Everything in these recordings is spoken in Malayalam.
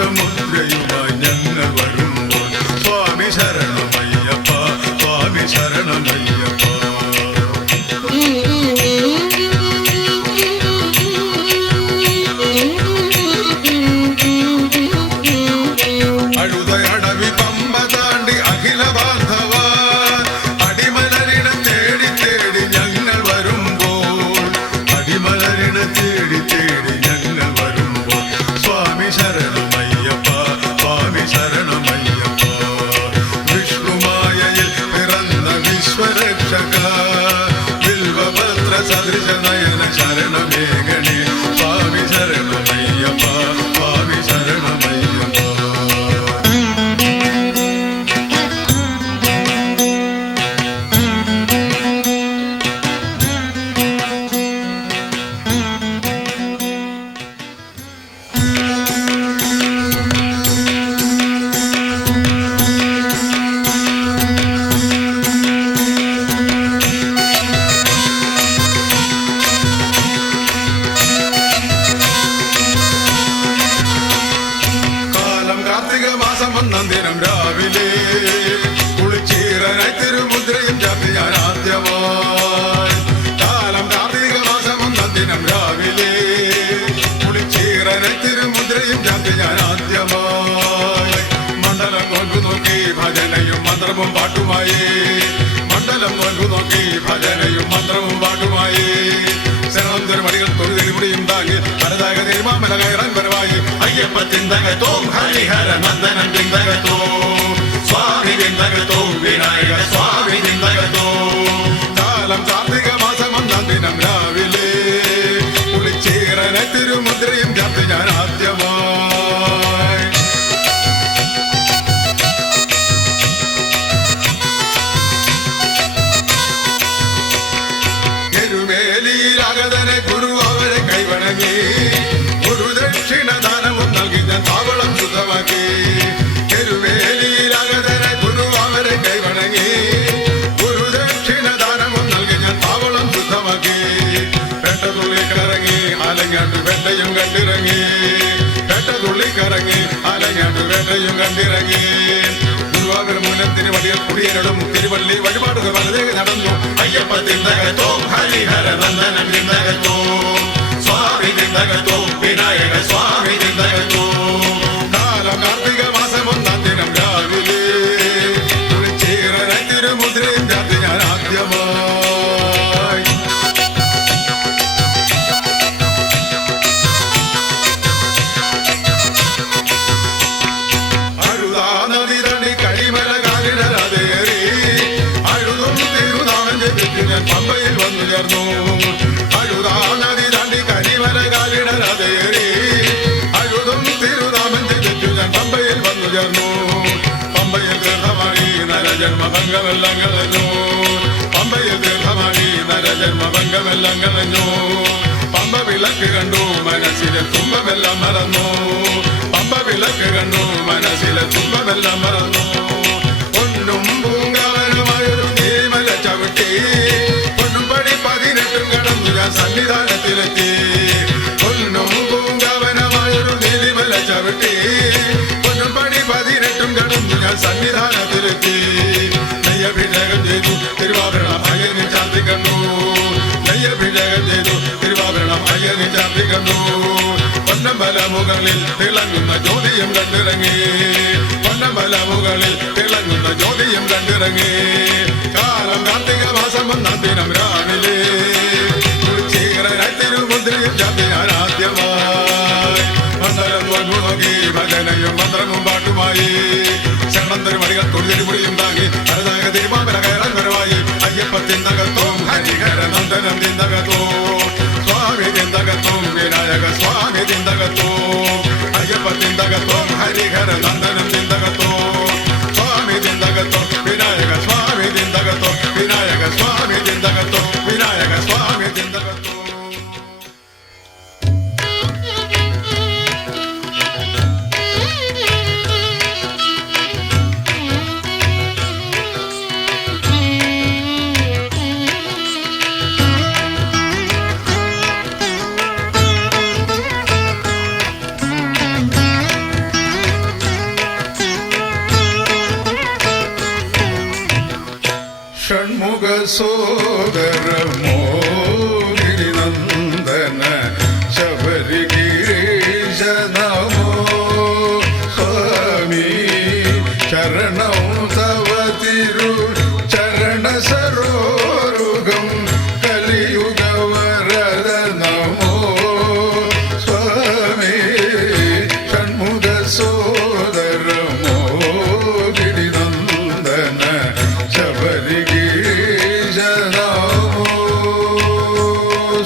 മോക്ഷമുദ്രയുമായി ഞങ്ങൾ വരുമ്പോൾ സ്വാമി ശരണമയ്യപ്പ, സ്വാമി ശരണമയ്യപ്പ. അഴുതയടവി പമ്പ താണ്ടി അഖില ബാന്ധവ അടിമലരിണ തേടി തേടി ഞങ്ങൾ വരുമ്പോൾ, അടിമലരിണ തേടി തേടി ഞങ്ങൾ വരുമ്പോൾ സ്വാമി ശരണമയ്യപ്പ, സ്വാമി ശരണമയ്യപ്പ. വിഷ്ണുമായയിൽ പിറന്ന വിശ്വരക്ഷക ബിൽവപത്ര സദൃശ നയന ശരണമേഘണി സ്വാമി ശരണമയ്യപ്പ, സ്വാമി ശരണമയ്യപ്പ. ദിനം രാവിലെ കുളിച്ചീറനായി തിരുമുദ്രയും ചാർത്തി ഞാൻ ആദ്യമായി. കാലം കാർത്തിക മാസം ഒന്നാം ദിനം രാവിലെ കുളിച്ചീറനായി തിരുമുദ്രയും ചാർത്തി ഞാൻ ആദ്യമായി. മണ്ഡലം നോക്കു നോക്കി ഭജനയും മന്ത്രവും പാട്ടുമായി, മണ്ഡലം നോക്കു നോക്കി ഭജനയും മന്ത്രവും പാട്ടുമായി. ശരണം തിരുമടികൾ തൊഴുതിരിമുടിയും താങ്ങി പരതാക തിരുമാമല കയറാൻ വരവായി. അയ്യപ്പ ചിന്തകത്തോം ഹരിഹര നന്ദനം ചിന്തകത്തോം സ്വാമി ചിന്തകത്തോം വിനായക സ്വാമി ചിന്തകത്തോം. കാലം കാർത്തിക മാസം ഒന്നാം ദിനം രാവിലെ കുളിച്ചീറന തിരുമുദ്രയും ചാർത്തി ഞാൻ ആദ്യമായി. എരുമേലിയിലാകതനെ ഗുരു അവരെ കൈവണങ്ങി, ഗുരുദക്ഷിണദാനവും നൽകി ഞാൻ താവളം ശുദ്ധമാക്കി. എരുമേലിയിലാകതനെ ഗുരു അവരെ കൈവണങ്ങി, ഗുരുദക്ഷിണദാനവും നൽകി ഞാൻ താവളം ശുദ്ധമാക്കി. പെട്ടതുള്ളി കറങ്ങി അലങ്ങാട്ട് വെട്ടയും കണ്ടിറങ്ങി, പെട്ടതുള്ളി കറങ്ങി അലങ്ങാട്ട് വെട്ടയും കണ്ടിറങ്ങി. ഗുരുവായൂർ മൂലത്തിന് വലിയ കുടിയരടും തിരുവള്ളി വഴിപാടുകൾ വലതേക്ക് നടന്നു. അയ്യപ്പ ചിന്തകത്തോം ഹരിഹര നന്ദനം ചിന്തകത്തോം സ്വാമി ചിന്തകത്തോം വിനായക സ്വാമി ചിന്തകത്തോം. കാലം കാർത്തിക മാസം ഒന്നാം ദിനം രാവിലെ കുളിച്ചീറന തിരുമുദ്രയും ചാർത്തി ഞാൻ ആദ്യമായി. അഴുതാ നദി തണ്ണി കരിമല കാലിടരാതേറി അഴുതും തിരുനാമം ജപിച്ചു ഞാൻ പമ്പയിൽ വന്നു ചേർന്നു. അഴുതാ നദി തണ്ണി കരിമല കാലിടരാതേറി അഴുതും തിരുനാമം ജപിച്ചു ഞാൻ പമ്പയിൽ വന്നു ചേർന്നു. പമ്പയിൽ തീർത്ഥമാണി നരജന്മഭംഗമെല്ലാം കളഞ്ഞു, പമ്പയിൽ തീർത്ഥമാണി നരജന്മഭംഗമെല്ലാം കളഞ്ഞു. പമ്പ വിളക്ക് കണ്ടു മനസ്സിലെ തുമ്പമെല്ലാം മറന്നു, പമ്പ വിളക്ക് കണ്ടു മനസ്സിലെ തുമ്പമെല്ലാം മറന്നു. പൊന്നും പൂങ്കാവനമായൊരു നീമല ചവിട്ടി പൊന്നും പടി 18 കടന്നു ഞാൻ സന്നിധാനത്തിലെത്തി. പൊന്നും പൂങ്കാവനമായൊരു നീലിമല ചവിട്ടി പൊന്നും പടി 18 കടന്നു ഞാൻ സന്നിധാനത്തിലെത്തി. നെയ്യഭിഷേകം ചെയ്തു തിരുവാഭരണം അയ്യന് ചാർത്തി കണ്ടു, നെയ്യഭിഷേകം ചെയ്തു തിരുവാഭരണം അയ്യന് ചാർത്തി കണ്ടു. പൊന്നമ്പല മുകളിൽ തിളങ്ങുന്ന ജ്യോതിയും കണ്ടിറങ്ങി, പൊന്നമ്പല മുകളിൽ തിളങ്ങുന്ന ജ്യോതിയും കണ്ടിറങ്ങി. കാലം കാർത്തിക മാസം ഒന്നാം ദിനം രാവിലെ കുളിച്ചീറനായി തിരുമുദ്രയും ചാർത്തി ഞാൻ ആദ്യമായി. മണ്ഡലം നോക്കി ഭജനയും മന്ത്രവും പാട്ടുമായി, ശരണം തിരുമടികൾ തൊഴുതിരിമുടിയും താങ്ങി പരതാക തിരുമാമല കയറാൻ വരവായി. അയ്യപ്പ ചിന്തകത്തോം ഹരിഹര നന്ദനം ചിന്തകത്തോം സ്വാമി ചിന്തകത്തോം വിനായക സ്വാമി ചിന്തകത്തോം. അയ്യപ്പ ചിന്തകത്തോം ഹരിഹര നന്ദനം ചിന്തകത്തോം സ്വാമി ചിന്തകത്തോം വിനായക സ്വാമി ചിന്തകത്തോം വിനായക സ്വാമി ചിന്തകത്തോം വിനായക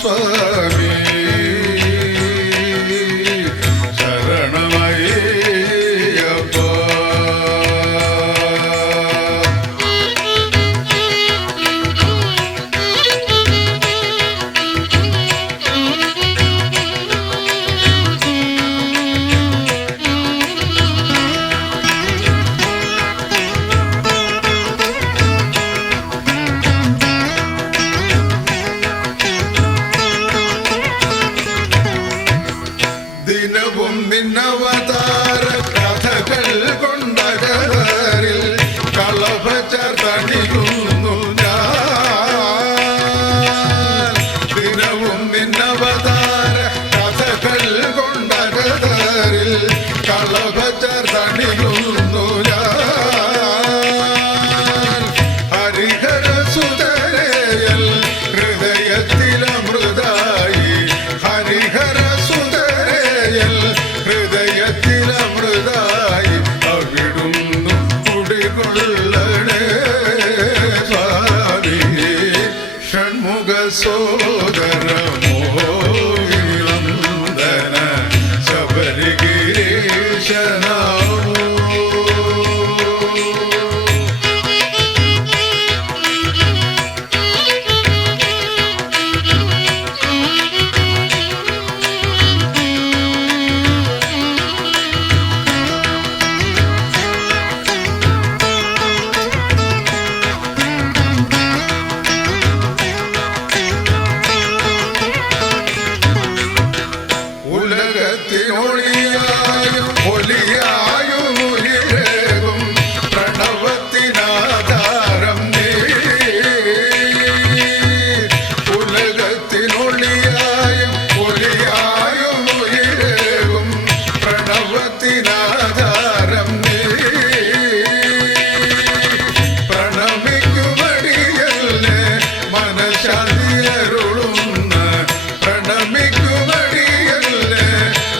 സ്വാമി ശരണമയ്യപ്പ. ദിനവും നിന്നവതാര കഥകൾ കൊണ്ടകറിൽ കളഭ ചേർത്തണിയുന്നു ഞാൻ. ദിനവും നിന്നവതാര കഥകൾ കൊണ്ടകറിൽ കളഭ ചേർത്തണിയുന്നു ഞാൻ. ഹരിഹര സുതരയൽ ഹൃദയത്തിലമൃതായി ഹരിഹര ഹൃദയത്തിലമൃതായി അവിടുന്നു കുടികൊള്ളണേ സ്വാമി. ഷൺമുഖ സോദര മോഹിനന്ദന ശബരിഗിരീശനാമോ. ഉലകത്തിനൊളിയായും ഒലിയായും ഉയരേകും പ്രണവത്തിനാധാരം നീ. ഉലകത്തിനൊളിയായും ഒലിയായും ഉയരേകും പ്രണവത്തിനാധാരം നീ. പ്രണമിക്കുമടിയല്ലേ മനഃശാന്തിയരുളുന്ന പ്രണമിക്കുമടിയല്ലേ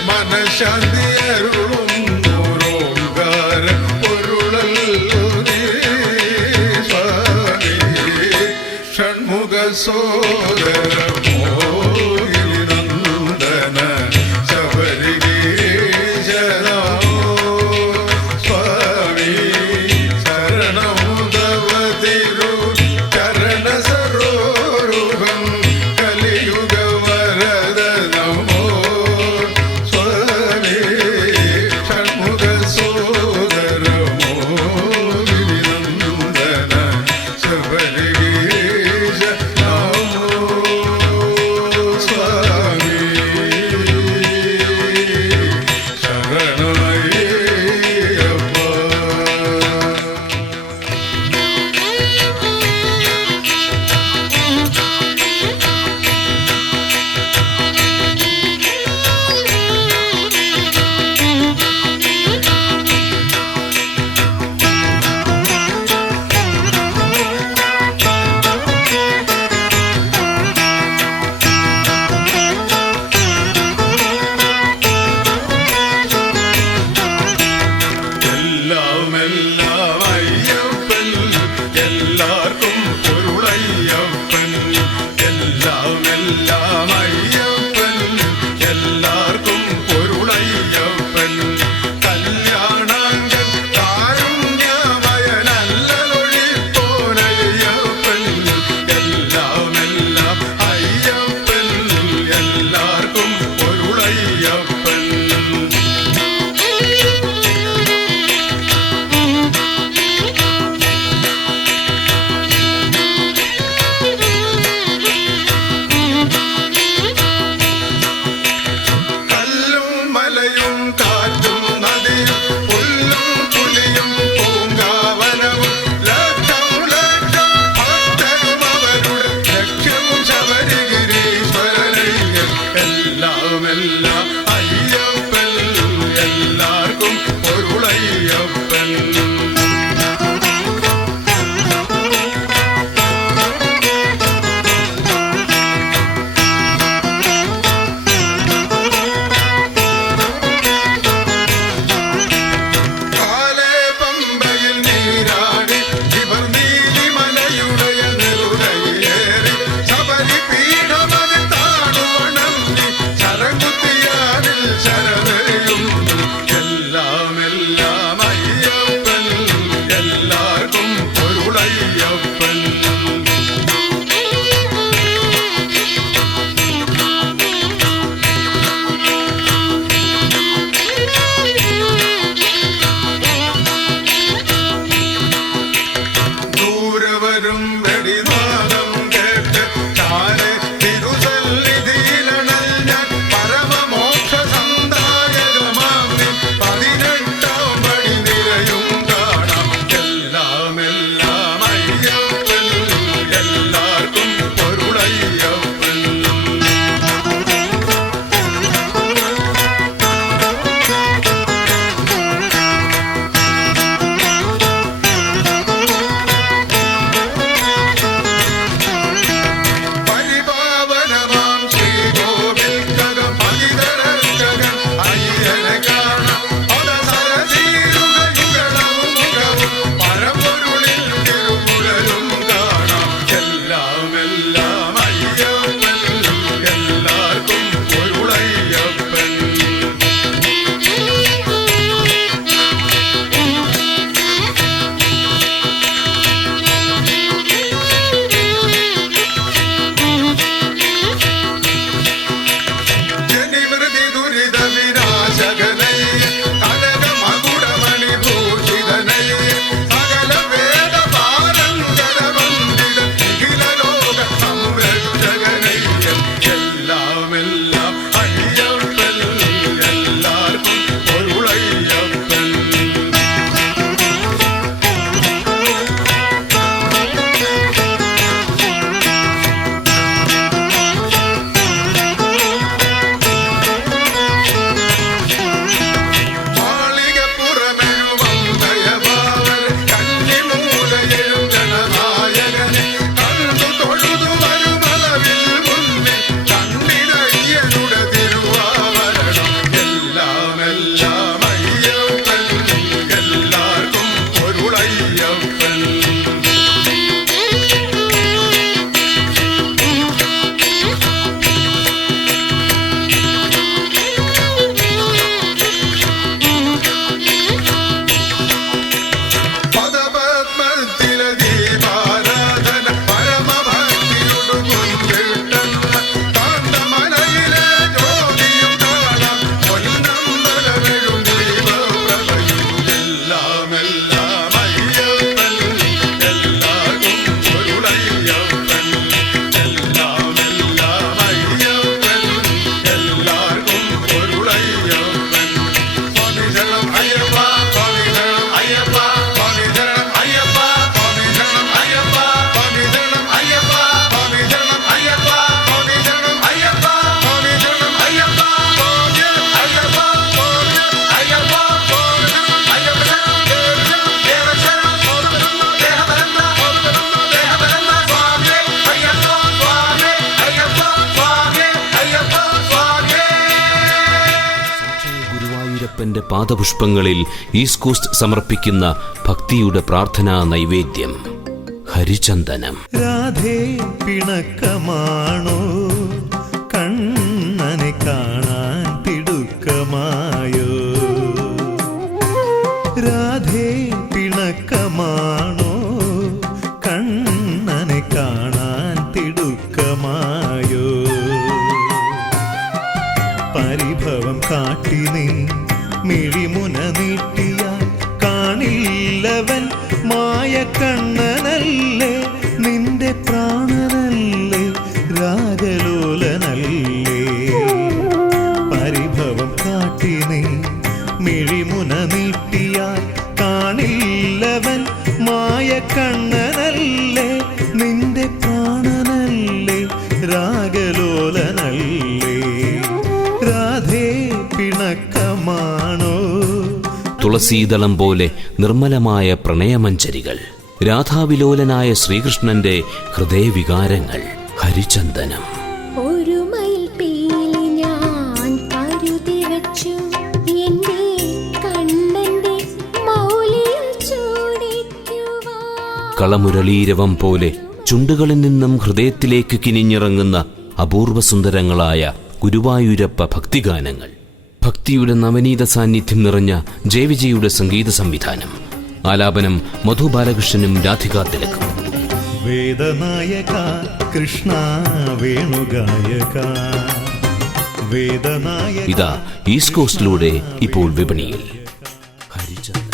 മനഃശാന്തിയരുളും ഓരോങ്കാര പൊരുളല്ലോ നീ സ്വാമി. ഷൺമുഖ സോദര മോഹിനന്ദന ശബരിഗിരീശനാമോ സ്വാമി. ശരണമുദവതിരു ചരണ സരോരുഹം കലിയുഗ വരദ നമോ സ്വാമി. ഷൺമുഖ സോദര മോഹിനന്ദന ശബരിഗിരീശനാമോ. അയ്യപ്പന്റെ പാദപുഷ്പങ്ങളിൽ ഈസ്റ്റ് സമർപ്പിക്കുന്ന ഭക്തിയുടെ പ്രാർത്ഥനാ നൈവേദ്യം ഹരിചന്ദനം. രാധേ പിണക്കമാണോ കണ്ണനെ കാണാൻ തിടുക്കമായോ? രാധേ പിണക്കമാണോ കണ്ണനെ കാണാൻ തിടുക്കമായോ? പരിഭവം കാട്ടി നീ മിഴിമുന നീട്ടിയാൽ കാണില്ലവൻ മായ കണ്ണനല്ലേ, നിന്റെ പ്രാണനല്ലേ, രാഗലോലനല്ലേ. പരിഭവം കാട്ടി നീ മിഴിമുന നീട്ടിയാൽ കാണില്ലവൻ മായ കണ്ണനല്ലേ, നിന്റെ പ്രാണനല്ലേ, രാഗലോലനല്ലേ. രാധേ പിണക്കമാണോ? തുളസീദളം പോലെ നിർമ്മലമായ പ്രണയമഞ്ജരികൾ, രാധാവിലോലനായ ശ്രീകൃഷ്ണന്റെ ഹൃദയവികാരങ്ങൾ ഹരിചന്ദനം. ഒരു മയിൽ പീലി ഞാൻ കരുതി വച്ചു, എന്റെ കണ്ണന്റെ മൗലിയിൽ ചൂടിക്കുവാൻ. കളമുരളീരവം പോലെ ചുണ്ടുകളിൽ നിന്നും ഹൃദയത്തിലേക്ക് കിനിഞ്ഞിറങ്ങുന്ന അപൂർവസുന്ദരങ്ങളായ ഗുരുവായൂരപ്പ ഭക്തിഗാനങ്ങൾ. ഭക്തിയുടെ നവനീത സാന്നിധ്യം നിറഞ്ഞ ജയവിജയുടെ സംഗീത സംവിധാനം. ആലാപനം മധു ബാലകൃഷ്ണനും രാധികാ തിലക്കും. വേദനായക കൃഷ്ണ വേണുഗായക വേദനായക. ഇതാ ഈസ്റ്റ് കോസ്റ്റിലൂടെ ഇപ്പോൾ വിപണിയിൽ. ഹരിചന്ദനം.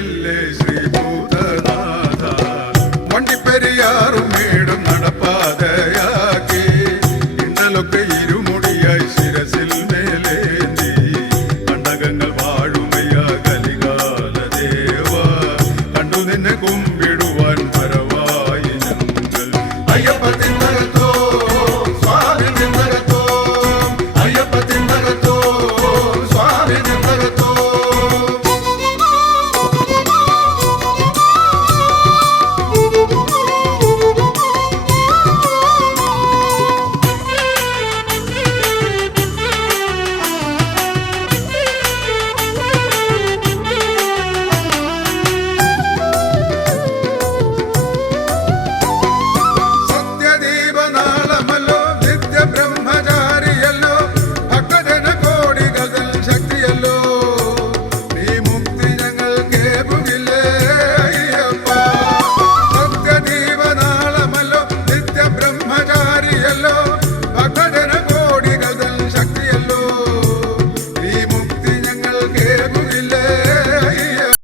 കണ്ടില്ലേ ശ്രീഭൂതനാഥ വണ്ടിപ്പെരിയാറും മേടും നടപ്പാതയാക്കി ഇന്നലൊക്കെ ഇരുമുടിയായി ശിരസിൽ മേലേന്തി കണ്ടകങ്ങൾ വാഴുമയ്യ കലികാല ദേവ കണ്ടു നിന്നെ കുമ്പ